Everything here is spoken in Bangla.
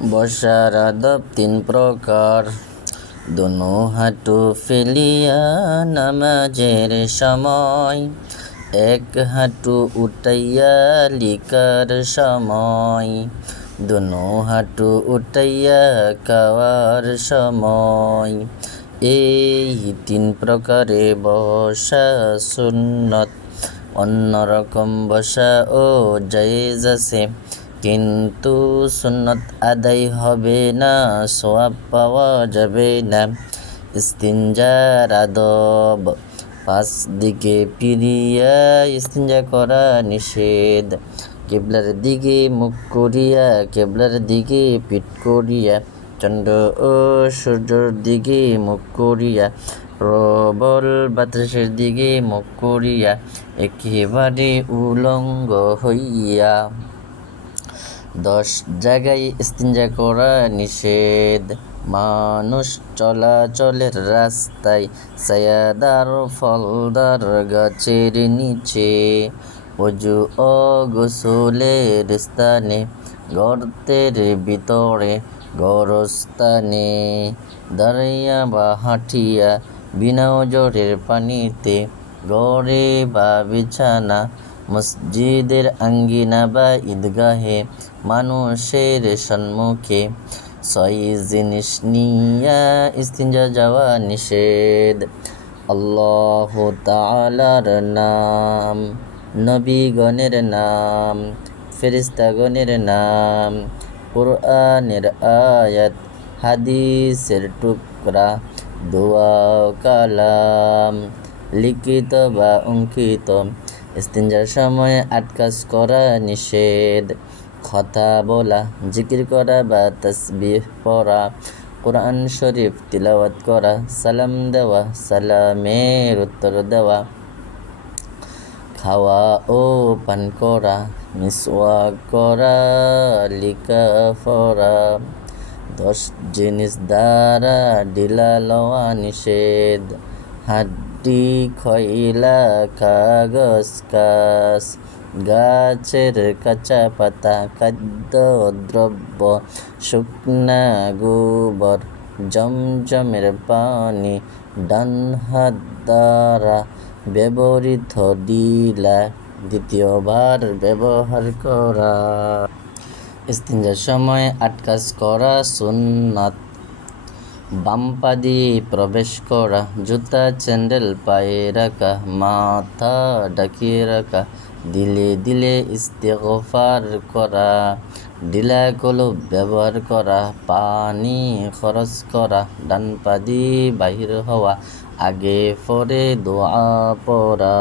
বসার আদব তিন প্রকার। দুনো হাঁটু ফেলিয়া নামাজের সময়, এক হাঁটু উঠাইয়া লিকার সময়, দুনো হাঁটু উঠাইয়া খাওয়ার সময়। এই তিন প্রকারে বসা সুন্নত। অন্যরকম বসা ও জায়েজ আছে, কিন্তু সুন্নত আদায় হবে না, সওয়াব পাওয়া যাবে না। ইস্তিনজার আদব। পাঁচ দিকে ফিরিয়া ইস্তিনজা করা নিষেধ। কিবলার দিকে মুখ করিয়া, কিবলার দিকে পিঠ করিয়া, চন্দ্র ও সূর্যের দিকে মুখ করিয়া, প্রবল বাতাসের দিকে মুখ করিয়া, একেবারে উলঙ্গ হইয়া। 10 জায়গায় ইস্তিনজা করা নিষেধ। মানুষ চলাচলের রাস্তায়, ছায়াদার ফলদার গাছের নিচে, ওযু ও গোসলের স্থানে, গর্তের ভিতরে, গোরস্থানে, দাঁড়াইয়া বা হাঁটিয়া, বিনা ওজরের পানিতে, ঘরে বা বিছানা, মসজিদের আঙ্গিনা বা ঈদগাহে, মানুষের সম্মুখে। 6 জিনিস নিয়া ইস্তিনজা যাওয়া নিষেধ। আল্লাহ তাআলার নাম, নবীগণের নাম, ফেরেশতাগণের নাম, কুরআনের আয়াত, হাদিসের টুকরা, দোয়া কালাম, লিখিত বা অঙ্কিত। ইস্তিনজার সময় 8 কাজ করা নিষেধ। কথা বলা, জিকির করা বা তাসবিহ পড়া, কোরআন শরীফ তিলাওয়াত করা, সালাম দেওয়া, সালামের উত্তর দেওয়া, খাওয়া ও পান করা, মিসওয়াক করা, লিখা পড়া। 10 জিনিস দ্বারা ঢিলা লওয়া নিষেধ। হাড্ডি, খয়লা, কাগজ, কাঁচ, গাছের কাঁচা পাতা, খাদ্য দ্রব্য, শুকনা গোবর, জমজমের পানি, ডান হাত দ্বারা ব্যবহৃত ডিলা দ্বিতীয়বার ব্যবহার করা। ইস্তিনজার সময় 8 কাজ করা সুন্নাত। বাম পা দিয়ে প্রবেশ করা, জুতা স্যান্ডেল পায়ে রাখা, মাথা ঢাকিয়ে রাখা, দিলে দিলে ইস্তেগফার করা, ঢিলা কলব ব্যবহার করা, পানি খরচ করা, ডান পা দিয়ে বাহির হওয়া, আগে পরে দোয়া পড়া।